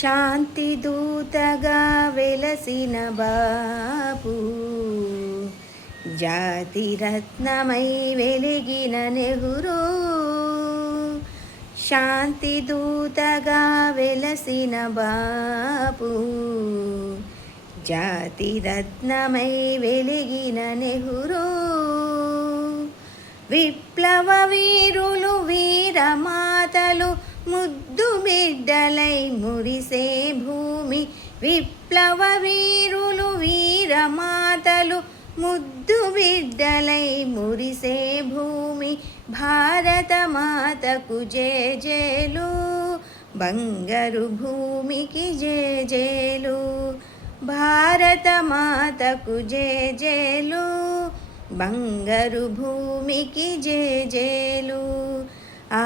శాంతి దూతగా వెలసిన బాపు, జాతి రత్నమై వెలిగిన నెహ్రూ. శాంతి దూతగా వెలసిన బాపు, జాతి రత్నమై వెలిగిన నెహ్రూ. విప్లవ వీరులు వీరమాతలు ముద్దు బిడ్డలై మురిసే భూమి. విప్లవ వీరులు వీరమాతలు ముద్దు బిడ్డలై మురిసే భూమి. భారత మాతకు జేజేలు, బంగారు భూమికి జేజేలు. భారత మాతకు జేజేలు, బంగారు భూమికి జేజేలు. ఆ